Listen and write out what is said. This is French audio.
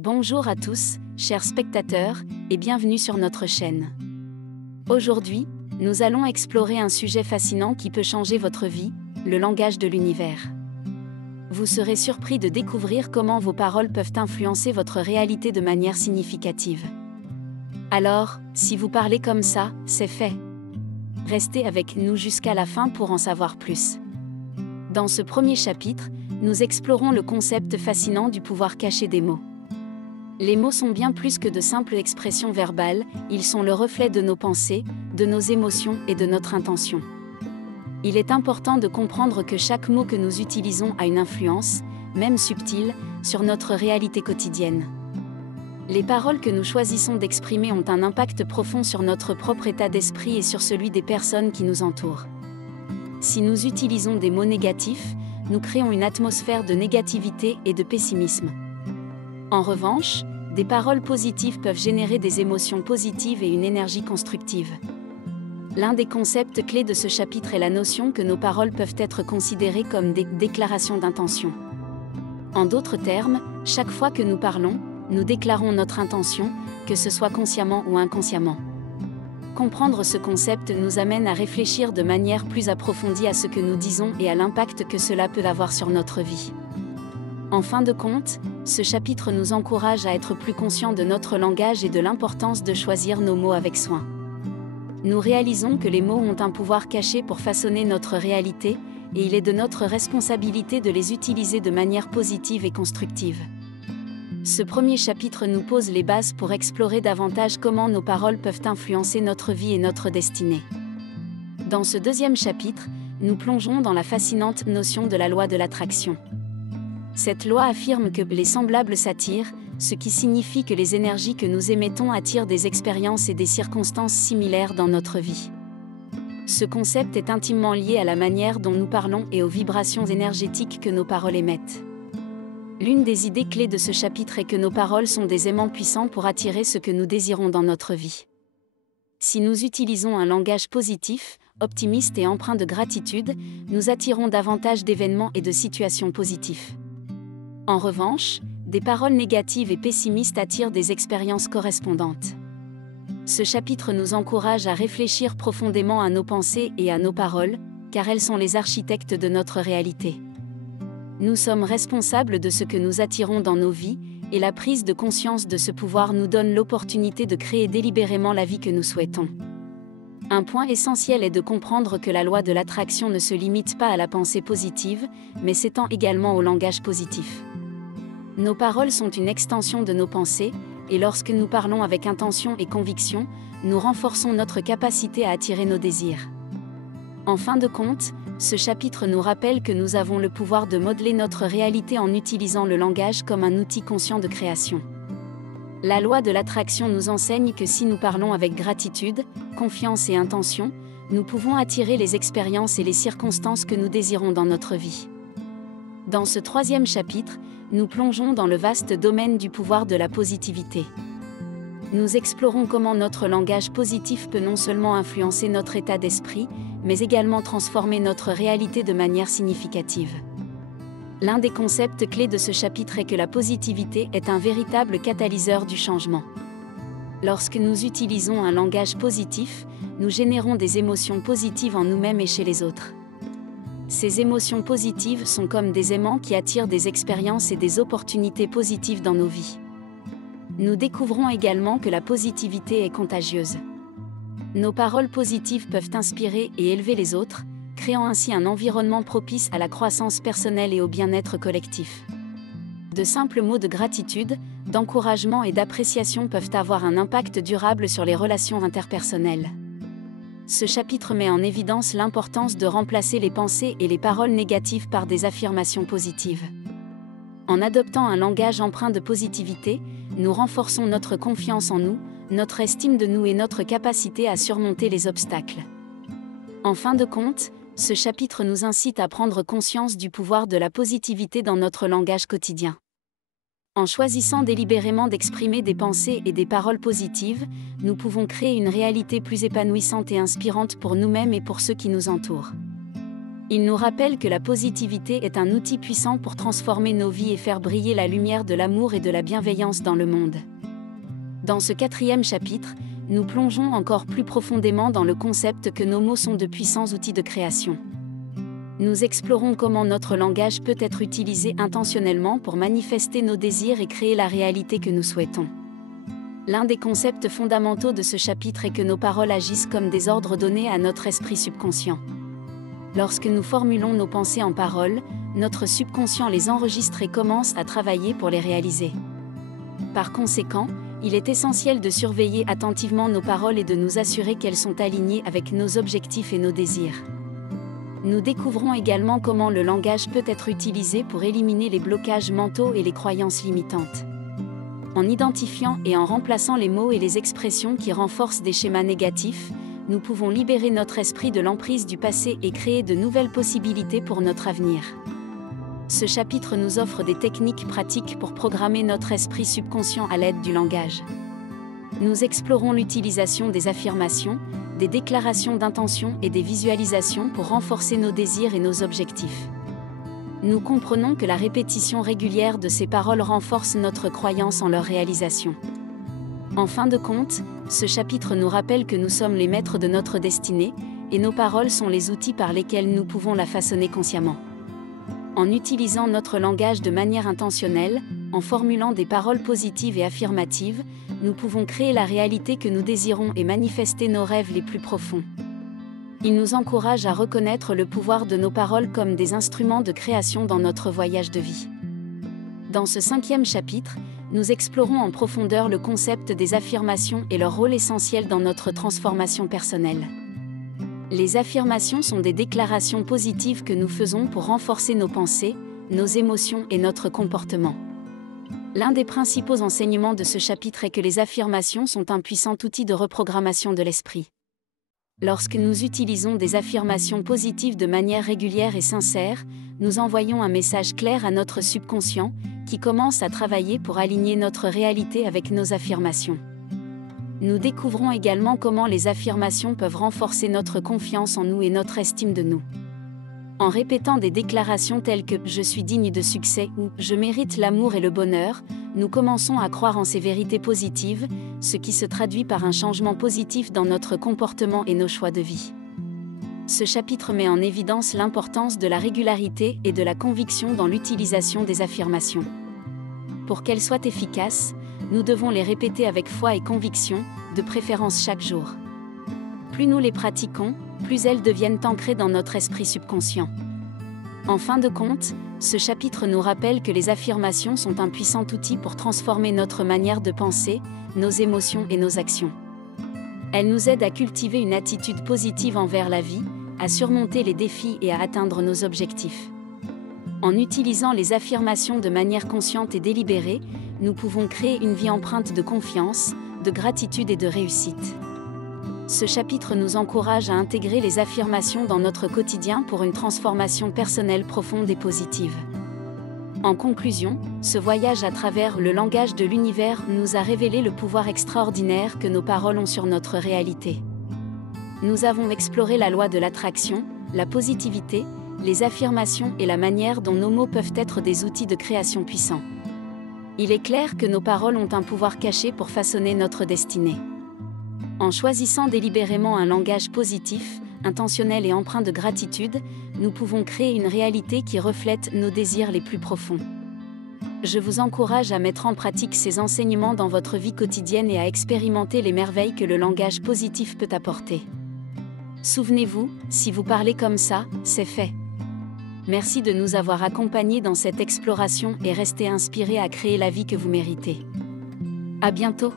Bonjour à tous, chers spectateurs, et bienvenue sur notre chaîne. Aujourd'hui, nous allons explorer un sujet fascinant qui peut changer votre vie, le langage de l'univers. Vous serez surpris de découvrir comment vos paroles peuvent influencer votre réalité de manière significative. Alors, si vous parlez comme ça, c'est fait. Restez avec nous jusqu'à la fin pour en savoir plus. Dans ce premier chapitre, nous explorons le concept fascinant du pouvoir caché des mots. Les mots sont bien plus que de simples expressions verbales, ils sont le reflet de nos pensées, de nos émotions et de notre intention. Il est important de comprendre que chaque mot que nous utilisons a une influence, même subtile, sur notre réalité quotidienne. Les paroles que nous choisissons d'exprimer ont un impact profond sur notre propre état d'esprit et sur celui des personnes qui nous entourent. Si nous utilisons des mots négatifs, nous créons une atmosphère de négativité et de pessimisme. En revanche, des paroles positives peuvent générer des émotions positives et une énergie constructive. L'un des concepts clés de ce chapitre est la notion que nos paroles peuvent être considérées comme des déclarations d'intention. En d'autres termes, chaque fois que nous parlons, nous déclarons notre intention, que ce soit consciemment ou inconsciemment. Comprendre ce concept nous amène à réfléchir de manière plus approfondie à ce que nous disons et à l'impact que cela peut avoir sur notre vie. En fin de compte, ce chapitre nous encourage à être plus conscients de notre langage et de l'importance de choisir nos mots avec soin. Nous réalisons que les mots ont un pouvoir caché pour façonner notre réalité, et il est de notre responsabilité de les utiliser de manière positive et constructive. Ce premier chapitre nous pose les bases pour explorer davantage comment nos paroles peuvent influencer notre vie et notre destinée. Dans ce deuxième chapitre, nous plongeons dans la fascinante notion de la loi de l'attraction. Cette loi affirme que les semblables s'attirent, ce qui signifie que les énergies que nous émettons attirent des expériences et des circonstances similaires dans notre vie. Ce concept est intimement lié à la manière dont nous parlons et aux vibrations énergétiques que nos paroles émettent. L'une des idées clés de ce chapitre est que nos paroles sont des aimants puissants pour attirer ce que nous désirons dans notre vie. Si nous utilisons un langage positif, optimiste et empreint de gratitude, nous attirons davantage d'événements et de situations positifs. En revanche, des paroles négatives et pessimistes attirent des expériences correspondantes. Ce chapitre nous encourage à réfléchir profondément à nos pensées et à nos paroles, car elles sont les architectes de notre réalité. Nous sommes responsables de ce que nous attirons dans nos vies, et la prise de conscience de ce pouvoir nous donne l'opportunité de créer délibérément la vie que nous souhaitons. Un point essentiel est de comprendre que la loi de l'attraction ne se limite pas à la pensée positive, mais s'étend également au langage positif. Nos paroles sont une extension de nos pensées, et lorsque nous parlons avec intention et conviction, nous renforçons notre capacité à attirer nos désirs. En fin de compte, ce chapitre nous rappelle que nous avons le pouvoir de modeler notre réalité en utilisant le langage comme un outil conscient de création. La loi de l'attraction nous enseigne que si nous parlons avec gratitude, confiance et intention, nous pouvons attirer les expériences et les circonstances que nous désirons dans notre vie. Dans ce troisième chapitre, nous plongeons dans le vaste domaine du pouvoir de la positivité. Nous explorons comment notre langage positif peut non seulement influencer notre état d'esprit, mais également transformer notre réalité de manière significative. L'un des concepts clés de ce chapitre est que la positivité est un véritable catalyseur du changement. Lorsque nous utilisons un langage positif, nous générons des émotions positives en nous-mêmes et chez les autres. Ces émotions positives sont comme des aimants qui attirent des expériences et des opportunités positives dans nos vies. Nous découvrons également que la positivité est contagieuse. Nos paroles positives peuvent inspirer et élever les autres, créant ainsi un environnement propice à la croissance personnelle et au bien-être collectif. De simples mots de gratitude, d'encouragement et d'appréciation peuvent avoir un impact durable sur les relations interpersonnelles. Ce chapitre met en évidence l'importance de remplacer les pensées et les paroles négatives par des affirmations positives. En adoptant un langage empreint de positivité, nous renforçons notre confiance en nous, notre estime de nous et notre capacité à surmonter les obstacles. En fin de compte, ce chapitre nous incite à prendre conscience du pouvoir de la positivité dans notre langage quotidien. En choisissant délibérément d'exprimer des pensées et des paroles positives, nous pouvons créer une réalité plus épanouissante et inspirante pour nous-mêmes et pour ceux qui nous entourent. Il nous rappelle que la positivité est un outil puissant pour transformer nos vies et faire briller la lumière de l'amour et de la bienveillance dans le monde. Dans ce 4e chapitre, nous plongeons encore plus profondément dans le concept que nos mots sont de puissants outils de création. Nous explorons comment notre langage peut être utilisé intentionnellement pour manifester nos désirs et créer la réalité que nous souhaitons. L'un des concepts fondamentaux de ce chapitre est que nos paroles agissent comme des ordres donnés à notre esprit subconscient. Lorsque nous formulons nos pensées en paroles, notre subconscient les enregistre et commence à travailler pour les réaliser. Par conséquent, il est essentiel de surveiller attentivement nos paroles et de nous assurer qu'elles sont alignées avec nos objectifs et nos désirs. Nous découvrons également comment le langage peut être utilisé pour éliminer les blocages mentaux et les croyances limitantes. En identifiant et en remplaçant les mots et les expressions qui renforcent des schémas négatifs, nous pouvons libérer notre esprit de l'emprise du passé et créer de nouvelles possibilités pour notre avenir. Ce chapitre nous offre des techniques pratiques pour programmer notre esprit subconscient à l'aide du langage. Nous explorons l'utilisation des affirmations, des déclarations d'intention et des visualisations pour renforcer nos désirs et nos objectifs. Nous comprenons que la répétition régulière de ces paroles renforce notre croyance en leur réalisation. En fin de compte, ce chapitre nous rappelle que nous sommes les maîtres de notre destinée, et nos paroles sont les outils par lesquels nous pouvons la façonner consciemment. En utilisant notre langage de manière intentionnelle, en formulant des paroles positives et affirmatives, nous pouvons créer la réalité que nous désirons et manifester nos rêves les plus profonds. Il nous encourage à reconnaître le pouvoir de nos paroles comme des instruments de création dans notre voyage de vie. Dans ce 5e chapitre, nous explorons en profondeur le concept des affirmations et leur rôle essentiel dans notre transformation personnelle. Les affirmations sont des déclarations positives que nous faisons pour renforcer nos pensées, nos émotions et notre comportement. L'un des principaux enseignements de ce chapitre est que les affirmations sont un puissant outil de reprogrammation de l'esprit. Lorsque nous utilisons des affirmations positives de manière régulière et sincère, nous envoyons un message clair à notre subconscient, qui commence à travailler pour aligner notre réalité avec nos affirmations. Nous découvrons également comment les affirmations peuvent renforcer notre confiance en nous et notre estime de nous. En répétant des déclarations telles que « je suis digne de succès » ou « je mérite l'amour et le bonheur », nous commençons à croire en ces vérités positives, ce qui se traduit par un changement positif dans notre comportement et nos choix de vie. Ce chapitre met en évidence l'importance de la régularité et de la conviction dans l'utilisation des affirmations. Pour qu'elles soient efficaces, nous devons les répéter avec foi et conviction, de préférence chaque jour. Plus nous les pratiquons, plus elles deviennent ancrées dans notre esprit subconscient. En fin de compte, ce chapitre nous rappelle que les affirmations sont un puissant outil pour transformer notre manière de penser, nos émotions et nos actions. Elles nous aident à cultiver une attitude positive envers la vie, à surmonter les défis et à atteindre nos objectifs. En utilisant les affirmations de manière consciente et délibérée, nous pouvons créer une vie empreinte de confiance, de gratitude et de réussite. Ce chapitre nous encourage à intégrer les affirmations dans notre quotidien pour une transformation personnelle profonde et positive. En conclusion, ce voyage à travers le langage de l'univers nous a révélé le pouvoir extraordinaire que nos paroles ont sur notre réalité. Nous avons exploré la loi de l'attraction, la positivité, les affirmations et la manière dont nos mots peuvent être des outils de création puissants. Il est clair que nos paroles ont un pouvoir caché pour façonner notre destinée. En choisissant délibérément un langage positif, intentionnel et empreint de gratitude, nous pouvons créer une réalité qui reflète nos désirs les plus profonds. Je vous encourage à mettre en pratique ces enseignements dans votre vie quotidienne et à expérimenter les merveilles que le langage positif peut apporter. Souvenez-vous, si vous parlez comme ça, c'est fait. Merci de nous avoir accompagnés dans cette exploration et restez inspirés à créer la vie que vous méritez. À bientôt!